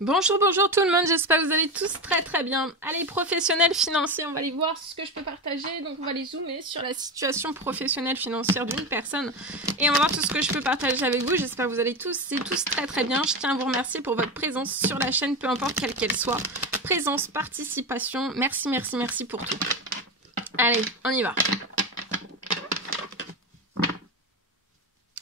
Bonjour, bonjour tout le monde, j'espère que vous allez tous très bien. Allez, professionnels financiers, on va aller voir ce que je peux partager. Donc on va aller zoomer sur la situation professionnelle financière d'une personne. Et on va voir tout ce que je peux partager avec vous. J'espère que vous allez tous et tous très bien. Je tiens à vous remercier pour votre présence sur la chaîne, peu importe quelle qu'elle soit. Présence, participation, merci pour tout. Allez, on y va.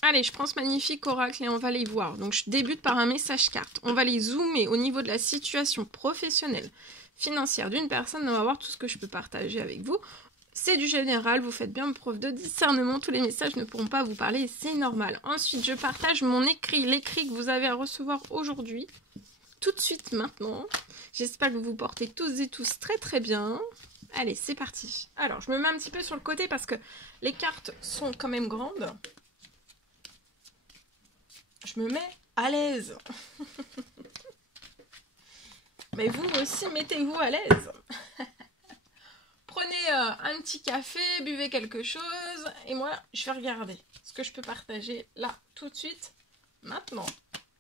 Allez, je prends ce magnifique oracle et on va les voir. Donc, je débute par un message carte. On va les zoomer au niveau de la situation professionnelle, financière d'une personne. On va voir tout ce que je peux partager avec vous. C'est du général, vous faites bien preuve de discernement. Tous les messages ne pourront pas vous parler, c'est normal. Ensuite, je partage mon écrit, l'écrit que vous avez à recevoir aujourd'hui. Tout de suite, maintenant. J'espère que vous vous portez tous et tous très bien. Allez, c'est parti. Alors, je me mets un petit peu sur le côté parce que les cartes sont quand même grandes. Je me mets à l'aise. Mais vous aussi, mettez-vous à l'aise. Prenez un petit café, buvez quelque chose. Et moi, je vais regarder ce que je peux partager là, tout de suite, maintenant.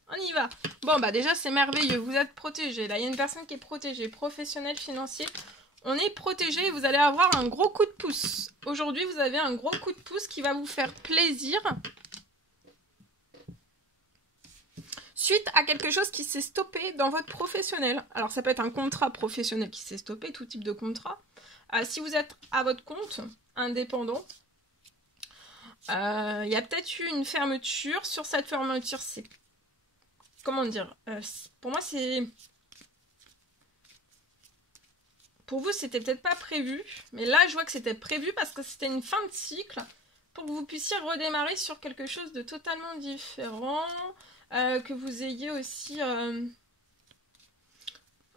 On y va. Bon, bah déjà, c'est merveilleux. Vous êtes protégés. Là, il y a une personne qui est protégée. Professionnel, financier. On est protégé et vous allez avoir un gros coup de pouce. Aujourd'hui, vous avez un gros coup de pouce qui va vous faire plaisir. Suite à quelque chose qui s'est stoppé dans votre professionnel. Alors ça peut être un contrat professionnel qui s'est stoppé, tout type de contrat. Si vous êtes à votre compte, indépendant, il y a peut-être eu une fermeture. Sur cette fermeture, c'est... Comment dire pour moi, c'est... Pour vous, c'était peut-être pas prévu. Mais là, je vois que c'était prévu parce que c'était une fin de cycle pour que vous puissiez redémarrer sur quelque chose de totalement différent. Que vous ayez aussi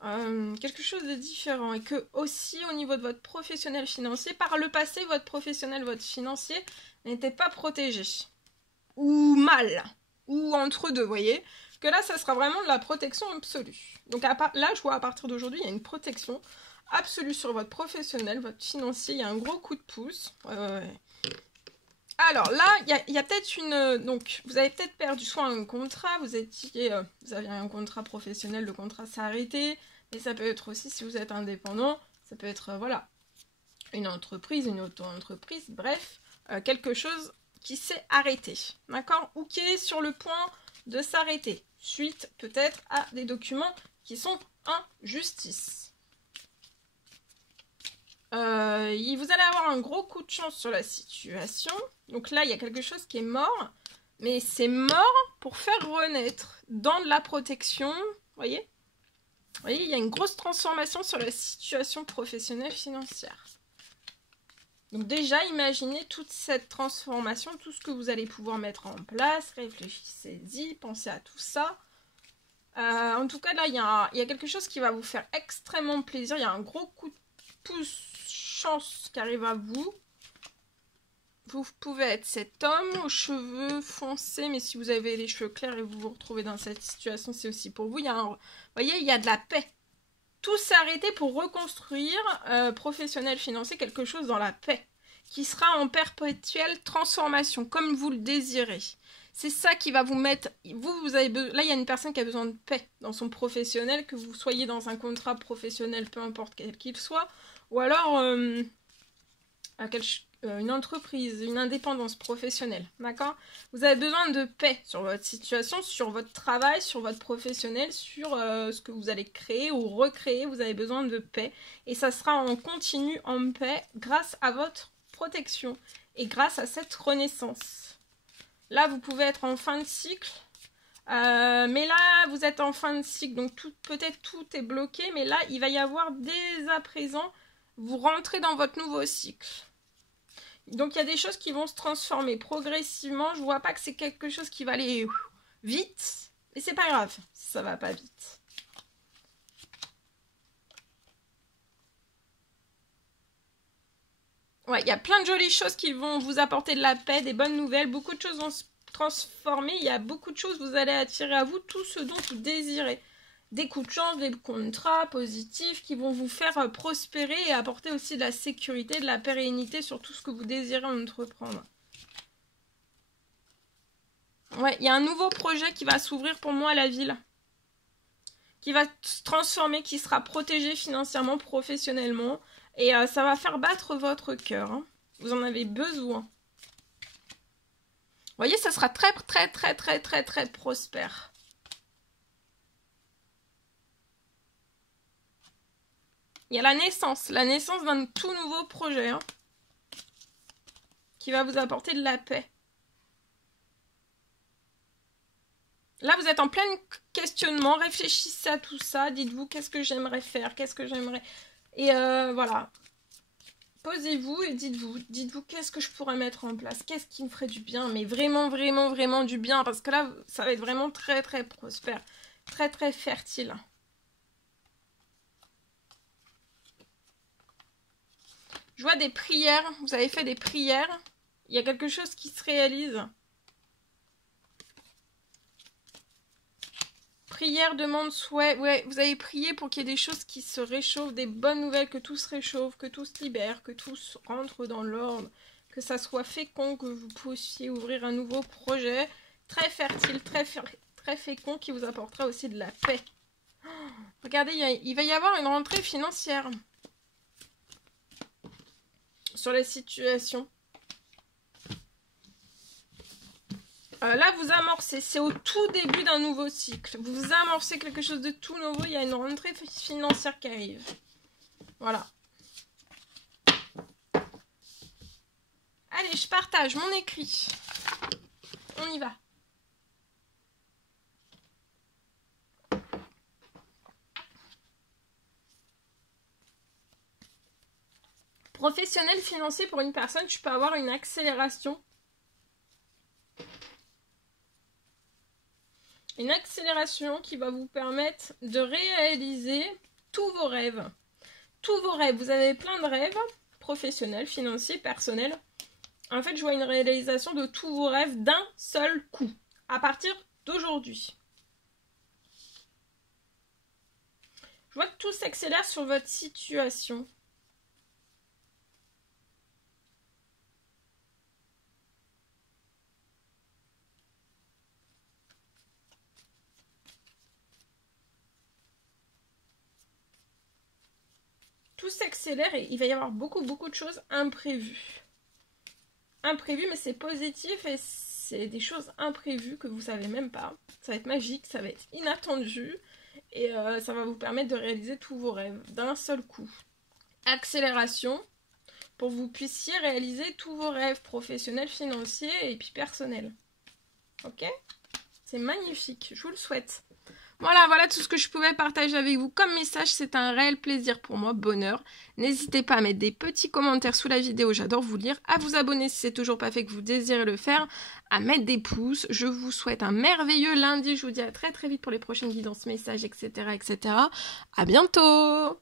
quelque chose de différent et que aussi au niveau de votre professionnel financier, par le passé, votre professionnel, votre financier n'était pas protégé ou mal ou entre deux, vous voyez, que là, ça sera vraiment de la protection absolue. Donc là, je vois à partir d'aujourd'hui, il y a une protection absolue sur votre professionnel, votre financier, il y a un gros coup de pouce. Ouais. Alors là, il y a peut-être une... Donc, vous avez peut-être perdu soit un contrat, vous aviez un contrat professionnel, le contrat s'est arrêté, mais ça peut être aussi, si vous êtes indépendant, ça peut être, voilà, une entreprise, une auto-entreprise, bref, quelque chose qui s'est arrêté, d'accord? Ou qui est sur le point de s'arrêter, suite peut-être à des documents qui sont en justice. Vous allez avoir un gros coup de chance sur la situation. Donc là, il y a quelque chose qui est mort. Mais c'est mort pour faire renaître dans de la protection. Vous voyez, il y a une grosse transformation sur la situation professionnelle financière. Donc déjà, imaginez toute cette transformation, tout ce que vous allez pouvoir mettre en place. Réfléchissez-y, pensez à tout ça. En tout cas, là, il y a quelque chose qui va vous faire extrêmement plaisir. Il y a un gros coup de pouce chance qui arrive à vous. Vous pouvez être cet homme aux cheveux foncés, mais si vous avez les cheveux clairs et vous vous retrouvez dans cette situation, c'est aussi pour vous. Vous voyez, il y a de la paix. Tout s'est arrêté pour reconstruire, professionnel, financier, quelque chose dans la paix, qui sera en perpétuelle transformation, comme vous le désirez. C'est ça qui va vous mettre... Vous avez là, il y a une personne qui a besoin de paix dans son professionnel, que vous soyez dans un contrat professionnel, peu importe quel qu'il soit, ou alors une entreprise, une indépendance professionnelle, d'accord? Vous avez besoin de paix sur votre situation, sur votre travail, sur votre professionnel, sur ce que vous allez créer ou recréer. Vous avez besoin de paix et ça sera en continu, en paix, grâce à votre protection et grâce à cette renaissance. Là, vous pouvez être en fin de cycle. Mais là, vous êtes en fin de cycle, donc peut-être tout est bloqué, mais là, il va y avoir dès à présent, vous rentrez dans votre nouveau cycle. Donc, il y a des choses qui vont se transformer progressivement. Je ne vois pas que c'est quelque chose qui va aller vite, mais c'est pas grave, ça va pas vite. Ouais, il y a plein de jolies choses qui vont vous apporter de la paix, des bonnes nouvelles. Beaucoup de choses vont se transformer. Il y a beaucoup de choses, vous allez attirer à vous tout ce dont vous désirez. Des coups de chance, des contrats positifs qui vont vous faire prospérer et apporter aussi de la sécurité, de la pérennité sur tout ce que vous désirez entreprendre. Ouais, il y a un nouveau projet qui va s'ouvrir pour moi à la ville. qui va se transformer, qui sera protégé financièrement, professionnellement. Et ça va faire battre votre cœur. Hein. Vous en avez besoin. Vous voyez, ça sera très prospère. Il y a la naissance d'un tout nouveau projet hein, qui va vous apporter de la paix. Là, vous êtes en plein questionnement, réfléchissez à tout ça, dites-vous qu'est-ce que j'aimerais faire, qu'est-ce que j'aimerais... Et voilà, posez-vous et dites-vous qu'est-ce que je pourrais mettre en place, qu'est-ce qui me ferait du bien, mais vraiment du bien, parce que là, ça va être vraiment très prospère, très fertile. Je vois des prières, vous avez fait des prières, il y a quelque chose qui se réalise. Prière, demande, souhait. Ouais, vous avez prié pour qu'il y ait des choses qui se réchauffent, des bonnes nouvelles, que tout se réchauffe, que tout se libère, que tout rentre dans l'ordre, que ça soit fécond, que vous puissiez ouvrir un nouveau projet très fertile, très fécond qui vous apportera aussi de la paix. Oh, regardez, il va y avoir une rentrée financière sur la situation. Là, vous amorcez, c'est au tout début d'un nouveau cycle. Vous amorcez quelque chose de tout nouveau, il y a une rentrée financière qui arrive. Voilà. Allez, je partage mon écrit. On y va. Professionnel financier pour une personne, tu peux avoir une accélération. Une accélération qui va vous permettre de réaliser tous vos rêves. Tous vos rêves. Vous avez plein de rêves, professionnels, financiers, personnels. En fait, je vois une réalisation de tous vos rêves d'un seul coup, à partir d'aujourd'hui. Je vois que tout s'accélère sur votre situation. Tout s'accélère et il va y avoir beaucoup de choses imprévues. Imprévues, mais c'est positif et c'est des choses imprévues que vous savez même pas. Ça va être magique, ça va être inattendu et ça va vous permettre de réaliser tous vos rêves d'un seul coup. Accélération pour que vous puissiez réaliser tous vos rêves professionnels, financiers et puis personnels. Ok ? C'est magnifique, je vous le souhaite. Voilà tout ce que je pouvais partager avec vous comme message. C'est un réel plaisir pour moi, bonheur. N'hésitez pas à mettre des petits commentaires sous la vidéo, j'adore vous lire. À vous abonner si c'est toujours pas fait que vous désirez le faire. À mettre des pouces. Je vous souhaite un merveilleux lundi. Je vous dis à très vite pour les prochaines guidances, messages, etc. À bientôt!